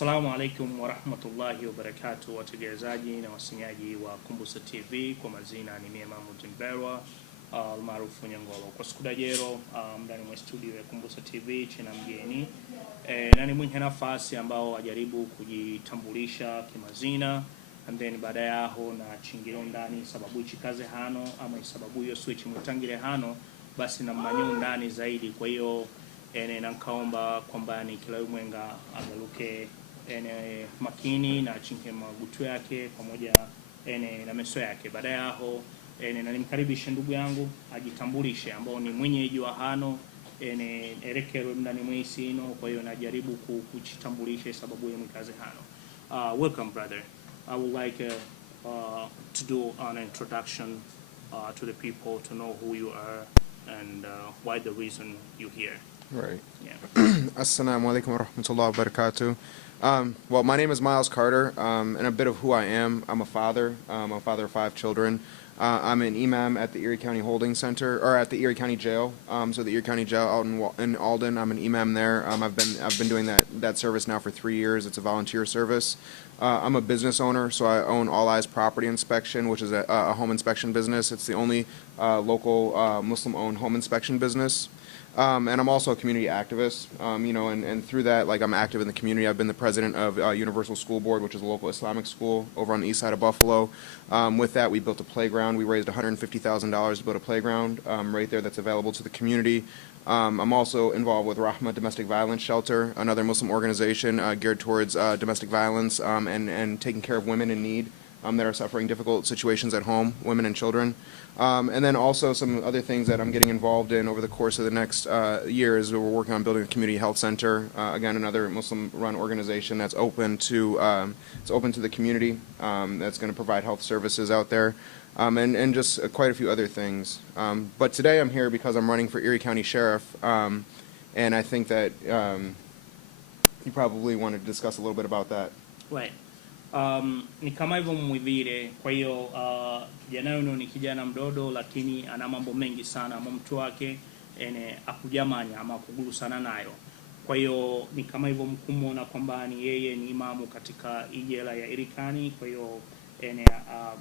Assalamu alaikum wa rahmatullahi wa barakatuh, wategelezaji na wasinyaji wa Kumbusa TV. Kwa mazina ni mie Mahmud Mberwa almaarufu Nyangolo. Kwa siku dajero ndani mwa studio ya Kumbusa TV china mgeni na ni mwenye nafasi ambao ajaribu kujitambulisha kimazina, and then baada yaho na chingiro ndani sababu chikaze hano ama sababu hiyo switch mutangire hano basi na manyu ndani zaidi. Kwa hiyo nankaomba kwamba ni kila mwenga agaluke makini na chinke magutu yake pamoja na meso yake. Baada yaho na nimkaribishe ndugu yangu ajitambulishe ambao ni mwenyeji wa hano erekero ndani mwisi ino. Kwa hiyo najaribu kujitambulisha sababu ya mkazi hano. Welcome brother. I would like to do an introduction to the people to know who you are and why the reason you're here. Right. Yeah. Assalamu alaikum wa rahmatullahi wa barakatuh. Well, my name is Myles Carter, and a bit of who I am. I'm a father. I'm a father of 5 children. I'm an imam at the Erie County Holding Center, or at the Erie County Jail. So the Erie County Jail out in Alden. I'm an imam there. I've been doing that service now for 3 years. It's a volunteer service. I'm a business owner, so I own All Eyes Property Inspection, which is a home inspection business. It's the only local Muslim-owned home inspection business. And I'm also a community activist, and through that, like, I'm active in the community. I've been the president of Universal School Board, which is a local Islamic school over on the east side of Buffalo. With that, we built a playground. We raised $150,000 to build a playground right there that's available to the community. I'm also involved with Rahma Domestic Violence Shelter, another Muslim organization geared towards domestic violence and taking care of women in need that are suffering difficult situations at home, women and children. And then also some other things that I'm getting involved in over the course of the next year is we're working on building a community health center. Again, another Muslim-run organization that's open to the community, that's going to provide health services out there, and just quite a few other things. But today I'm here because I'm running for Erie County Sheriff, and I think that you probably want to discuss a little bit about that. Right. Ni kama hivyo mwivire. Kwa hiyo kijana huyo ni kijana mdodo lakini ana mambo mengi sana mtu wake akujamanya ama kugulu sana nayo. Kwa hiyo ni kama hivyo mkumuona kwamba ni yeye ni imamu katika ijela ya Erie County. Kwa hiyo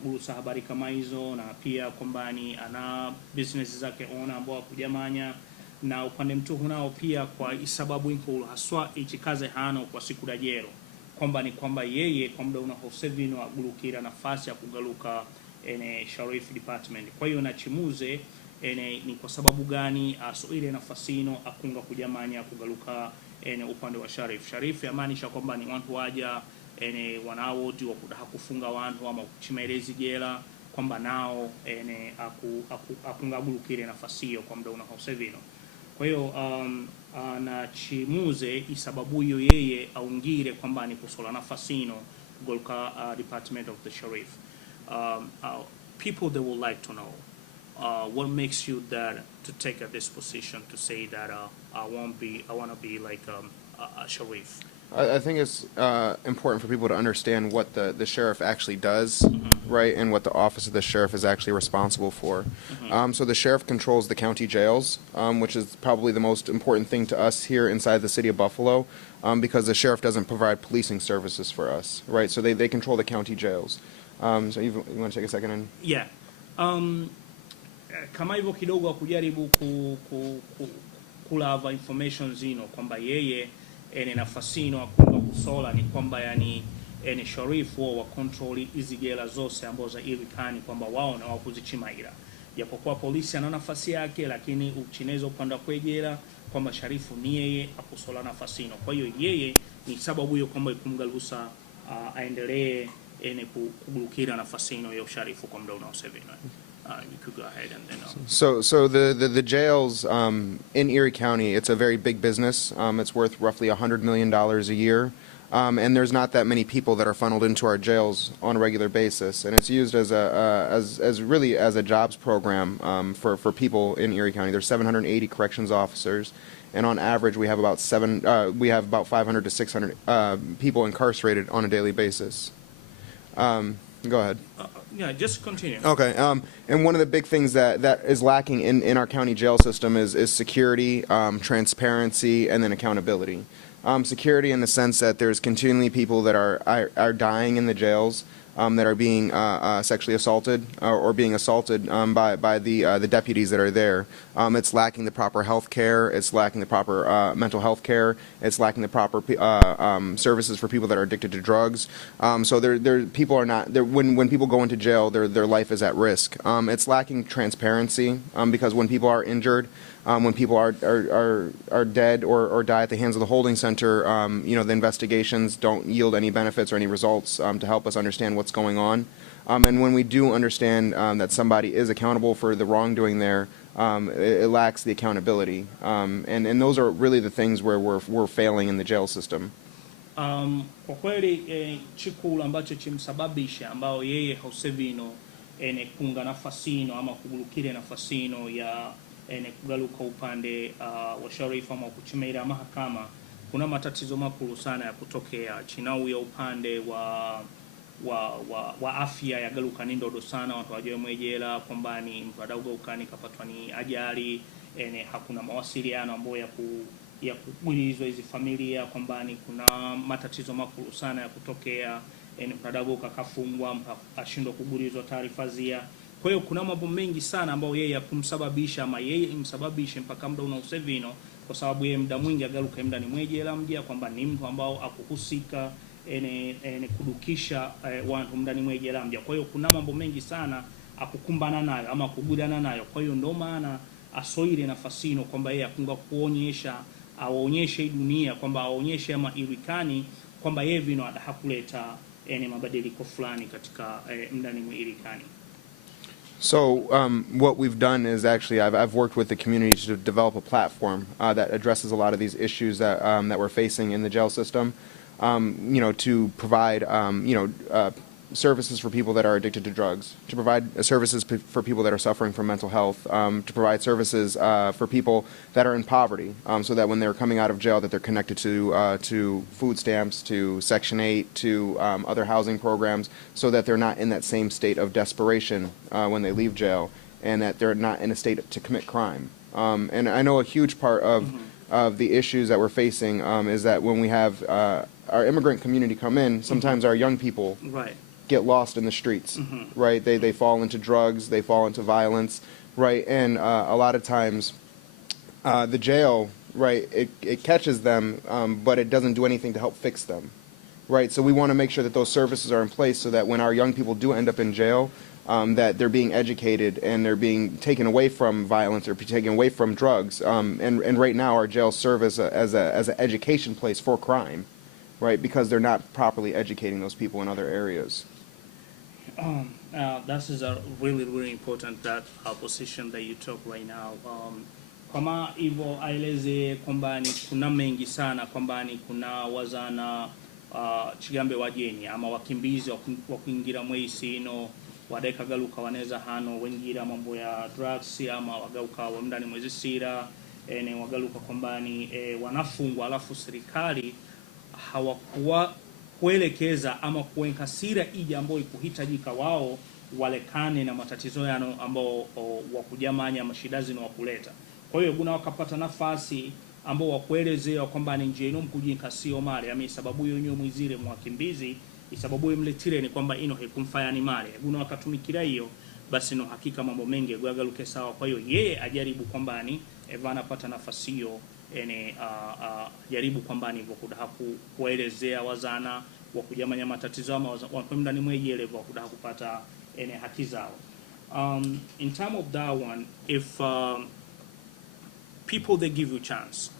gulusa habari kama hizo, na pia kwamba ni ana business zake ona ambao akujamanya, na upande mtu hunao pia kwa sababu inkulu haswa ichikaze hano kwa siku dajero kwamba yeye kwa muda unahosevino agulukira nafasi ya kugaluka Sheriff Department. Kwa hiyo nachimuze ni kwa sababu gani so ile nafasino akunga kujamanya kugaluka upande wa Sheriff yamaanisha kwamba ni watu waja wanawoti wa kufunga watu ama kuchimerezi jela kwamba nao akunga agulukire nafasi hiyo kwa muda unahosevino. Kwa hiyo na chimuze isababu hiyo yeye aungire kwamba ni kusola nafasino golka Department of the Sheriff. People they would like to know what makes you that to take this position to say that I want to be like a sheriff. I think it's important for people to understand what the sheriff actually does, right, and what the office of the sheriff is actually responsible for. So the sheriff controls the county jails, which is probably the most important thing to us here inside the city of Buffalo, because the sheriff doesn't provide policing services for us, right? So they control the county jails. So you want to take a second? And yeah. Kama hivyo kidogo kujaribu kulava information zino kwamba yeye nafasino akunga kusola ni kwamba yani sheriff wa control hizi jela zose ambazo za Erie County kwamba wao na wakuzichimaira. Japokuwa polisi ana nafasi yake, lakini uchinezo upande kwa jela kwamba sheriff ni yeye akusola nafasino. Kwa hiyo yeye ni sababu hiyo kwamba ikumgalusa aendelee kugulukira nafasino ya sheriff kwa muda unaosevina. You could go ahead and then. So the jails in Erie County, it's a very big business. It's worth roughly $100 million a year, and there's not that many people that are funneled into our jails on a regular basis. And it's used as really as a jobs program for people in Erie County. There's 780 corrections officers, and on average we have about 500 to 600 people incarcerated on a daily basis. Go ahead. Yeah, just continue. Okay. And one of the big things that is lacking in our county jail system is security, transparency, and then accountability. Security in the sense that there's continually people that are dying in the jails, that are being sexually assaulted or being assaulted by the deputies that are there. It's lacking the proper health care. It's lacking the proper mental health care. It's lacking the proper services for people that are addicted to drugs. So people are not when people go into jail, their life is at risk. It's lacking transparency because when people are injured, when people are dead or die at the hands of the holding center, the investigations don't yield any benefits or any results to help us understand what's going on. And when we do understand that somebody is accountable for the wrongdoing there, it lacks the accountability. And those are really the things where we're failing in the jail system. Kwa kweli chikulu ambacho chimsababisha ambao yeye Josevino kunga nafasino ama kugulukire nafasino ya kugaluka upande wa sharifa ama kuchimira mahakama, kuna matatizo makulu sana ya kutokea chinau ya upande wa afya ya galuka ni ndodo sana. Watu wajoe mwejela kwamba ni mtu adauga ukani kapatwa ni ajali, hakuna mawasiliano ambayo ya kugulizo hizi familia kwamba ni kuna matatizo makulu sana ya kutokea, mtu adauga kafungwa ashindwa kugulizwa taarifa zia. Kwa hiyo kuna mambo mengi sana ambayo yeye yakumsababisha ama yeye imsababishe mpaka muda una Josevino, kwa sababu yeye muda mwingi agaluka muda ni mwejela mdia kwamba ni mtu ambao akuhusika kudukisha watu muda ni mwejela mdia. Kwa hiyo kuna mambo mengi sana akukumbana nayo ama kugudana nayo. Kwa hiyo ndo maana asoire nafasino kwamba yeye akunga kuonyesha aonyeshe dunia kwamba aonyeshe ama irikani kwamba yeye vino hakuleta mabadiliko fulani katika muda ni mwirikani. So what we've done is actually I've worked with the community to develop a platform that addresses a lot of these issues that we're facing in the jail system. To provide services for people that are addicted to drugs, to provide services for people that are suffering from mental health, to provide services for people that are in poverty, so that when they're coming out of jail that they're connected to food stamps, to Section 8, to other housing programs, so that they're not in that same state of desperation when they leave jail, and that they're not in a state to commit crime. And I know a huge part of the issues that we're facing is that when we have our immigrant community come in, sometimes our young people get lost in the streets, right? They fall into drugs, they fall into violence, right? And a lot of times the jail, right, it catches them, but it doesn't do anything to help fix them, right? So we want to make sure that those services are in place so that when our young people do end up in jail, that they're being educated and they're being taken away from violence or taken away from drugs. And right now our jails serve as an education place for crime, right? Because they're not properly educating those people in other areas. That is a really, really important position that you took right now. Kama hivyo aeleze kwamba ni kuna mengi sana kwamba ni kuna wazana chigambe wajeni ama wakimbizi wa kuingira mwezi no wadeka galuka waneza hano wengira mambo ya drugs ama wagauka wa mndani mwezi sira wagaluka kwamba ni wanafungwa alafu serikali hawakuwa kuelekeza ama kuweka sira ija ambayo ikuhitajika wao walekane na matatizo yano ambao wakujamanya mashidazi na wakuleta. Kwa hiyo guna wakapata nafasi ambao wakuelezea kwamba ni nje ino mkujinka sio mali ama sababu hiyo nyo mwizire mwakimbizi isababu imletire ni kwamba ino hekumfaya ni mali guna wakatumikira hiyo basi no hakika mambo mengi gwagaluke sawa. Kwa hiyo yeye ajaribu kwamba ni evana pata nafasi hiyo jaribu kwamba ni vokudahaku kuelezea wazana wakujamanya matatizo ama wakwenda ni mwejele wakudaha kupata haki zao. In terms of that one, if people they give you chance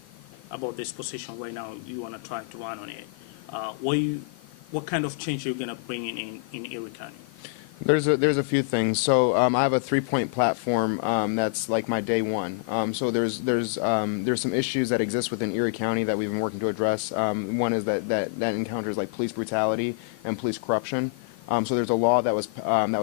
about this position right now, you want to try to run on it, what kind of change are you going to bring in Erie County? There's a few things. So I have a 3-point platform that's like my day one. So there's some issues that exist within Erie County that we've been working to address. One is that encounters like police brutality and police corruption. So there's a law that was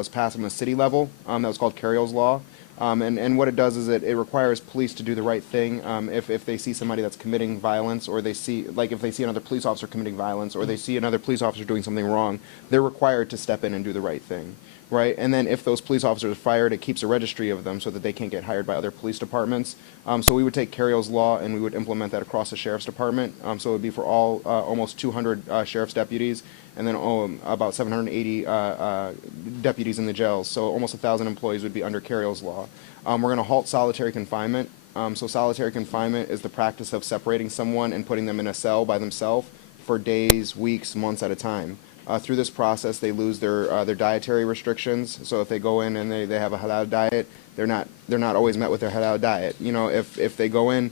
passed on the city level that was called Carriol's Law. And what it does is it requires police to do the right thing if they see somebody that's committing violence, or if they see another police officer committing violence, or they see another police officer doing something wrong, they're required to step in and do the right thing, right? And then if those police officers are fired, it keeps a registry of them so that they can't get hired by other police departments. So we would take Carriel's law and we would implement that across the sheriff's department. So it would be for all almost 200 sheriff's deputies, and then about 780 deputies in the jails. So almost 1,000 employees would be under Carriel's law. We're going to halt solitary confinement. So solitary confinement is the practice of separating someone and putting them in a cell by themselves for days, weeks, months at a time. Through this process, they lose their dietary restrictions. So if they go in and they have a halal diet, they're not always met with their halal diet. You know, if they go in,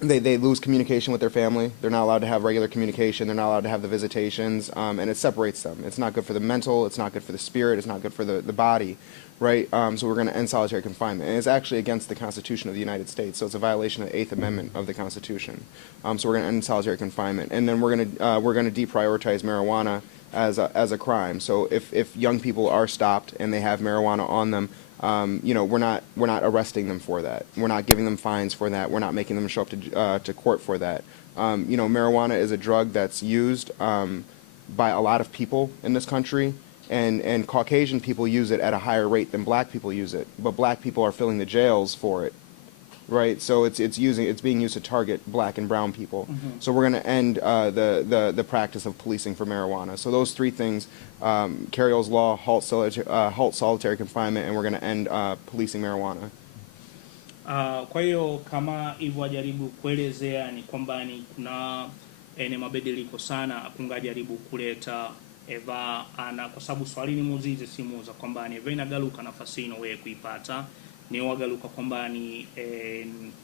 they lose communication with their family. They're not allowed to have regular communication. They're not allowed to have the visitations, and it separates them. It's not good for the mental. It's not good for the spirit. It's not good for the body, right? So we're going to end solitary confinement, and it's actually against the Constitution of the United States. So it's a violation of the 8th Amendment of the Constitution. So we're going to end solitary confinement, and then we're going to deprioritize marijuana as a crime. So if young people are stopped and they have marijuana on them, you know, we're not arresting them for that. We're not giving them fines for that. We're not making them show up to court for that. You know, marijuana is a drug that's used by a lot of people in this country, and Caucasian people use it at a higher rate than black people use it. But black people are filling the jails for it, right? So it's being used to target black and brown people. Mm-hmm. So we're going to end the practice of policing for marijuana. So those three things: Carriel's law, halt solitary confinement, and we're going to end policing marijuana. Kwa hiyo kama hivyo ajaribu kuelezea ni kwamba ni kuna mabadiliko sana akungajaribu kuleta eva ana, kwa sababu swali ni muzize simu za kwamba ni eva inagaluka nafasi ino we kuipata ni wagaluka kwamba ni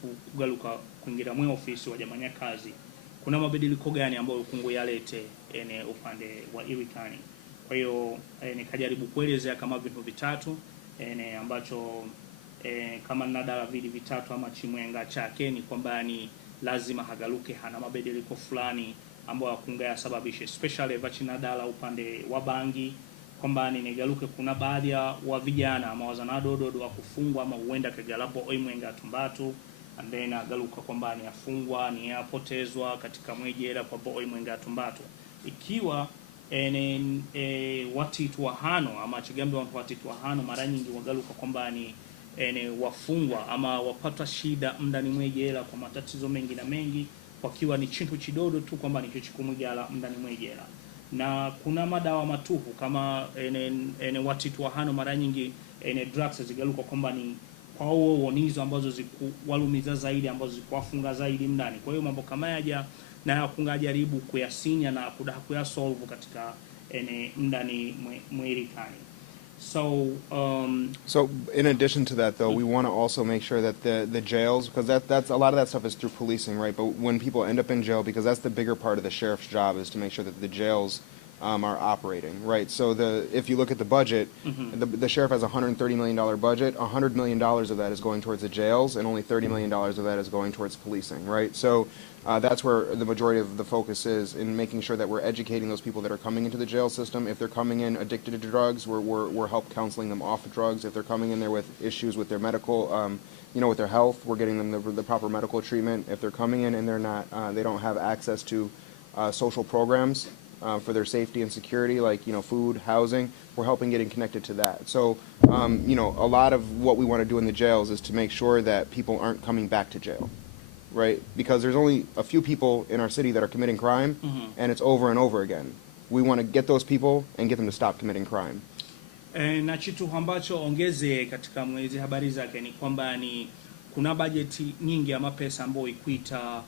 kugaluka kuingira mwe ofisi wa jamanya kazi. Kuna mabadiliko gani ambayo kungu yalete upande wa Irikani? Kwa hiyo nikajaribu kuelezea kama vitu vitatu ambacho kama nadala vili vitatu ama chimwenga chake ni kwamba ni lazima hagaluke hana mabadiliko fulani ambayo akunga yasababishe, especially vachinadala upande wa bangi, kwamba ni negaluke kuna baadhi ya wa vijana ama wazanadodo wa kufungwa ama huenda kagalapo oimwenga tumbatu, and then agaluka kwamba ni afungwa ni apotezwa katika mwejera kwa oimwenga tumbatu. Ikiwa watitu wa hano ama chigambe watitu wa hano mara nyingi wagaluka kwamba ni wafungwa ama wapata shida mndani mwejera kwa matatizo mengi na mengi, wakiwa ni chintu chidodo tu kwamba ni kichikumujala mndani mwejera. Na kuna madawa matuhu kama watitu wa hano mara nyingi drugs zigaluka kwamba ni kwa huo nizo ambazo zikuwalumiza zaidi ambazo zikuwafunga zaidi mndani. Kwa hiyo mambo kama yaja na kungajaribu kuyasinya na kuyasolve katika mndani Mwirikani. So in addition to that, though, we want to also make sure that the jails, because that's a lot of that stuff is through policing, right? But when people end up in jail, because that's the bigger part of the sheriff's job, is to make sure that the jails are operating, right? So if you look at the budget, mm-hmm. the sheriff has a $130 million budget. $100 million of that is going towards the jails, and only $30 million of that is going towards policing, right? So that's where the majority of the focus is, in making sure that we're educating those people that are coming into the jail system. If they're coming in addicted to drugs, we're help counseling them off of drugs. If they're coming in there with issues with their medical, with their health, we're getting them the proper medical treatment. If they're coming in and they don't have access to social programs for their safety and security, like food, housing, we're helping getting connected to that. So a lot of what we want to do in the jails is to make sure that people aren't coming back to jail. Right? Because there's only a few people in our city that are committing crime, mm-hmm. and it's over and over again. We want to get those people and get them to stop committing crime. Na chitu ambacho ongeze katika mwezi habari zake ni kwamba ni kuna bajeti nyingi ama pesa ambayo ikuita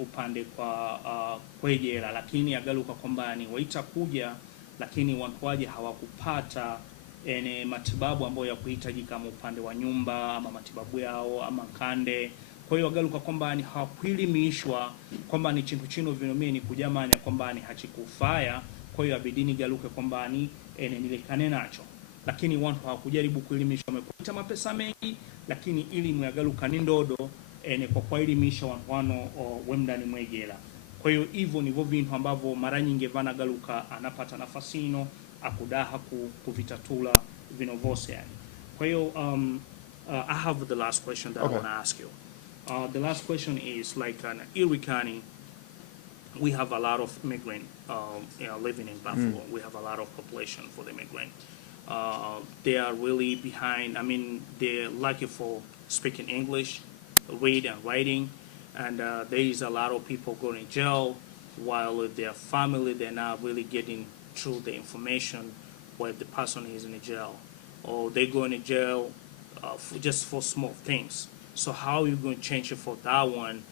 upande kwa kwejera, lakini agaluka kwamba ni waitakuja lakini watu waje hawakupata matibabu ambayo ya kuhitajika kama upande wa nyumba ama matibabu yao ama kande. Kwa hiyo agaluka kwamba ni hawakuelimishwa kwamba ni chintu chino vinomeni kujamanya kwamba ni hachikufaya. Kwa hiyo abidini galuke kwamba ni nilikane nacho, lakini watu hawakujaribu kuelimishwa. Wamekuita mapesa mengi, lakini elimu ya galuka ni ndodo kwa kuelimisha watu wemndani mwejela. Kwa hiyo hivyo ndivyo vintu ambavyo mara nyingi vana galuka anapata nafasi ino akudaha kuvitatula vinovose yani. Kwa hiyo I have the last question that I want to ask you. The last question is like an Irikani. we have a lot of immigrant living in Buffalo. We have a lot of population for the immigrant. They are really behind. I mean, they're lucky for speaking English, read and writing, and there is a lot of people going to jail while their family, they're not really getting through the information where the person is in the jail, or they go in jail just for small things. So how are you going to change it for that one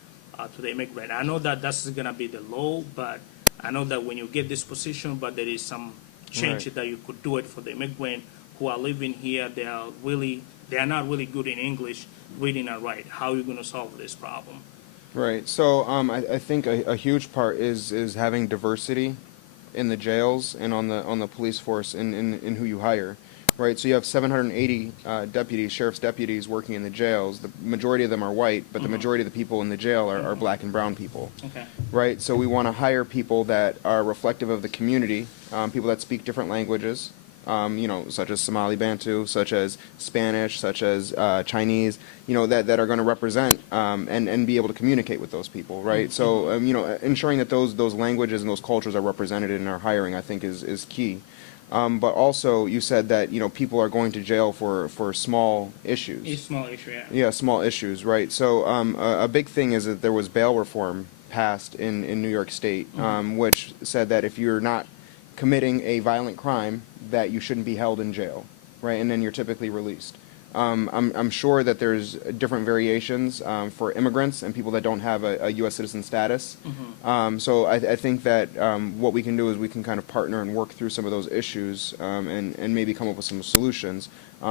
to the immigrant? I know that that's going to be the law, but I know that when you get this position, but there is some change that you could do it for the immigrant who are living here. They are not really good in English, reading and write. How are you going to solve this problem? Right. So I think a huge part is having diversity in the jails and on the police force in who you hire. Right. So you have 780 deputies, sheriff's deputies working in the jails. The majority of them are white, but the majority of the people in the jail are black and brown people. Okay. Right. So we want to hire people that are reflective of the community, people that speak different languages. Such as Somali Bantu, such as Spanish, such as Chinese, that are going to represent and be able to communicate with those people, right? So, ensuring that those languages and those cultures are represented in our hiring, I think, is key. But also, you said that, people are going to jail for small issues. It's small issue, yeah. Yeah, small issues, right? So, a big thing is that there was bail reform passed in New York State, which said that if you're not committing a violent crime, that you shouldn't be held in jail, right? And then you're typically released. I'm sure that there's different variations for immigrants and people that don't have a U.S. citizen status. So I think that what we can do is we can kind of partner and work through some of those issues and maybe come up with some solutions.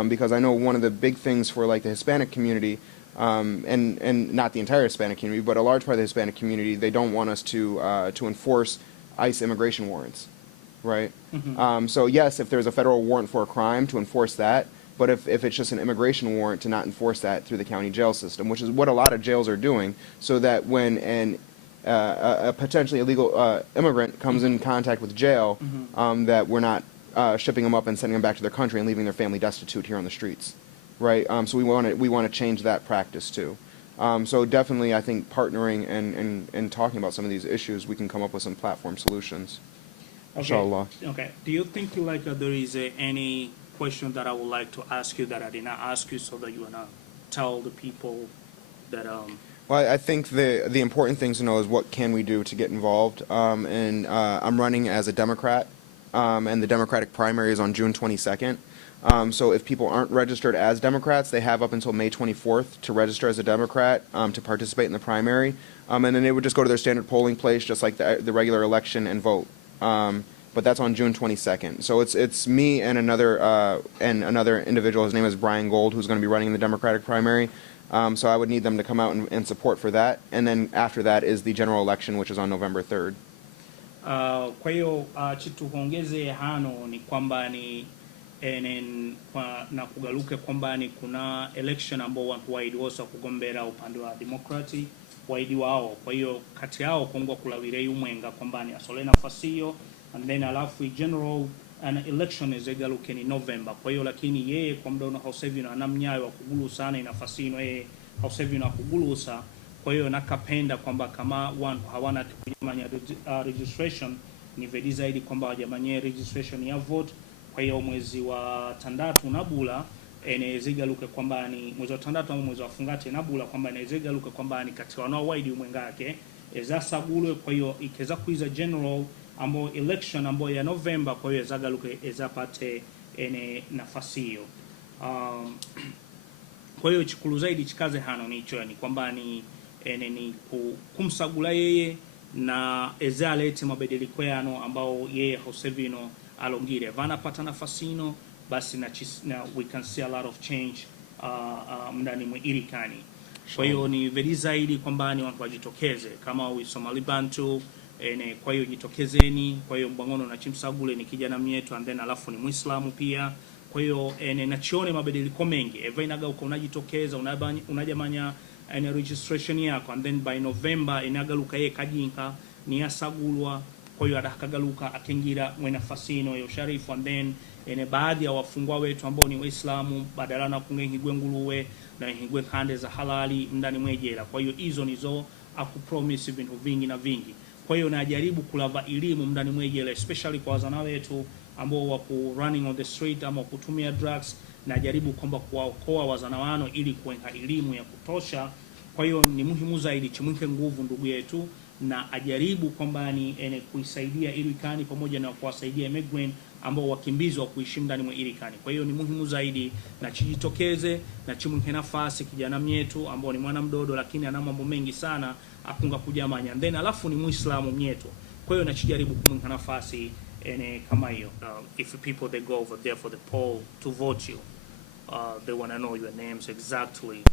Because I know one of the big things for like the Hispanic community, and not the entire Hispanic community, but a large part of the Hispanic community, they don't want us to enforce ICE immigration warrants. Right? So yes, if there's a federal warrant for a crime, to enforce that, but if it's just an immigration warrant, to not enforce that through the county jail system, which is what a lot of jails are doing, so that when a potentially illegal immigrant comes in contact with jail, that we're not shipping them up and sending them back to their country and leaving their family destitute here on the streets. Right? So we want to change that practice too. So definitely, I think partnering and talking about some of these issues, we can come up with some platform solutions. Okay. Inshallah. Okay. Do you think there is any question that I would like to ask you that I did not ask you, so that you wanna tell the people that Well, I think the important things to know is what can we do to get involved. And I'm running as a Democrat, and the Democratic primary is on June 22nd. So if people aren't registered as Democrats, they have up until May 24th to register as a Democrat to participate in the primary, and then they would just go to their standard polling place, just like the regular election, and vote. But that's on June 22nd. So it's me and another individual. His name is Brian Gold, who's going to be running in the Democratic primary. So I would need them to come out and support for that. And then after that is the general election, which is on November 3rd. Kwa hiyo chitu kuongeze hano ni kwamba ni na kugaluke kwamba ni kuna election ambao watu waidiwosa kugombera upande wa Democratic waidi wao. Kwa hiyo kati yao kongwa kulawire umwenga kwamba ni asole nafasi hiyo, and then alafu general an election ezegaluke ni November. Kwa hiyo lakini yeye kwa muda hausevi anamnyayo wa kugulusa na nafasi ino yeye hausevi na kugulusa. Kwa hiyo nakapenda kwamba kama watu hawana kujamanya registration, ni vedi zaidi kwamba wajamanye registration ya vote. Kwa hiyo mwezi wa tandatu nabula enezigaluke kwamba ni mwezi wa tandatu au mwezi wa fungate nabula kwamba enezigaluke kwamba ni katika wanao waidi umwengake ezasagulwe. Kwa hiyo ikeza kuiza general ambo election ambo ya November. Kwa hiyo ezagaluke ezapate nafasi hiyo. Kwa hiyo chikulu zaidi chikaze hano nicho ni kwamba ni kumsagula yeye na ezalete mabadiliko yano ambao yeye Josevino alongire vanapata nafasi ino basi na we can see a lot of change mndani mwa irikani. Kwa hiyo ni very zaidi kwamba ni watu wajitokeze kama we Somali Bantu kwa hiyo jitokezeni. Kwa hiyo Mbangono na Chimsagule ni kijana mietu, and then alafu ni Muislamu pia. Kwa hiyo nachione mabadiliko mengi eva inaga uko unajitokeza unajamanya registration yako, and then by November inagaluka ye kajinka ni asagulwa. Kwa hiyo adakagaluka akengira mwe nafasi ino ya usharifu, and then baadhi ya wafungwa wetu ambao ni Waislamu badala na kungengigwe nguluwe na hingwe kande za halali ndani mwejela. Kwa hiyo hizo nizo akupromise vintu vingi na vingi. Kwa hiyo najaribu kulava elimu ndani mwejele, especially kwa wazana wetu ambao wako running on the street ama kutumia drugs, najaribu kwamba kuwaokoa wazana wano ili kuweka elimu ya kutosha. Kwa hiyo ni muhimu zaidi chimwike nguvu ndugu yetu na ajaribu kwamba ni kuisaidia Irikani pamoja na kuwasaidia immigrant ambao wakimbizi wa kuishi ndani mwa Irikani. Kwa hiyo ni muhimu zaidi na chijitokeze na chimwike nafasi kijana myetu ambao ni mwana mdodo lakini ana mambo mengi sana akunga kujamanya. Then alafu ni Muislamu myetu. Kwa hiyo nachijaribu kumwika nafasi kama hiyo. If people they go over there for the poll to vote you, they want to know your names exactly.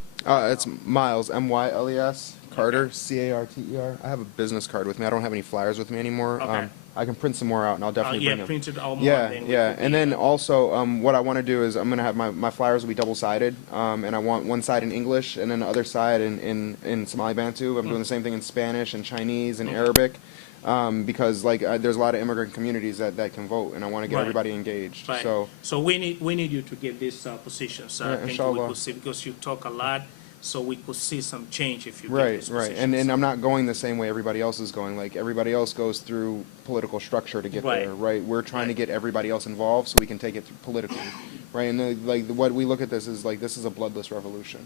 It's Myles, M-Y-L-E-S, Carter, Okay. C-A-R-T-E-R. I have a business card with me. I don't have any flyers with me anymore. Okay. I can print some more out, and I'll definitely bring them. Print it out more. Yeah, then yeah. And then also, what I want to do is I'm going to have my flyers will be double-sided, and I want one side in English and then the other side in Somali Bantu. I'm doing the same thing in Spanish and Chinese and Arabic, because there's a lot of immigrant communities that can vote, and I want to get Right. everybody engaged. Right. So we need you to get this position, sir. Yeah, I think inshallah. we could see, because you talk a lot, so we could see some change if you get Right, this right. position. And I'm not going the same way everybody else is going. Like, everybody else goes through political structure to get Right. there, right? We're trying to Right. get everybody else involved so we can take it through politically, right? And what we look at this is this is a bloodless revolution,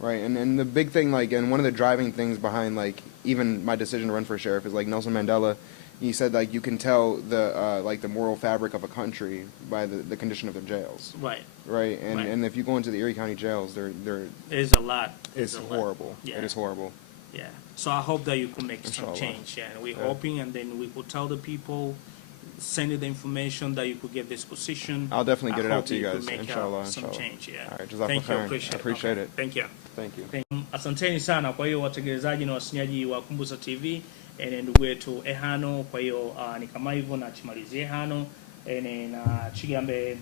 right? And the big thing, and one of the driving things behind, even my decision to run for sheriff is, Nelson Mandela, he said, you can tell the moral fabric of a country by the condition of their jails, Right. right? And Right. and if you go into the Erie County jails, they're There's a lot. it's There's a lot. horrible. Yeah. It is horrible. Yeah. So I hope that you can make some Inshallah. change. Yeah. And we're Yeah. hoping, and then we could tell the people, send you the information that you could get this position. I'll definitely get I it out hope to you could guys, make, inshallah, some inshallah. change. Yeah. All right, jazakallah Thank you. khairan. I appreciate it. Thank you. Thank you. Asanteni sana. Kwa hiyo wategelezaji na wasinyaji wa Kumbusa TV, ndugu yetu Ehano. Kwa hiyo ni kama hivyo na chimalizie Ehano na chigambe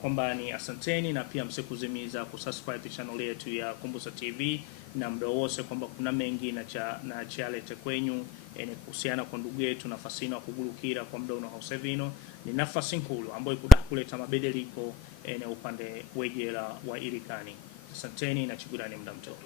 kwamba ni asanteni, na pia msikuzimiza kusubscribe channel yetu ya Kumbusa TV na mda wose kwamba kuna mengi na chalete kwenyu kuhusiana kwa ndugu yetu nafasi na kugurukira kwa mda unaosevino ni nafasi nkulu ambayo kuleta mabadiliko upande wejera wa Irikani. Asanteni na chigurani mda mtoto.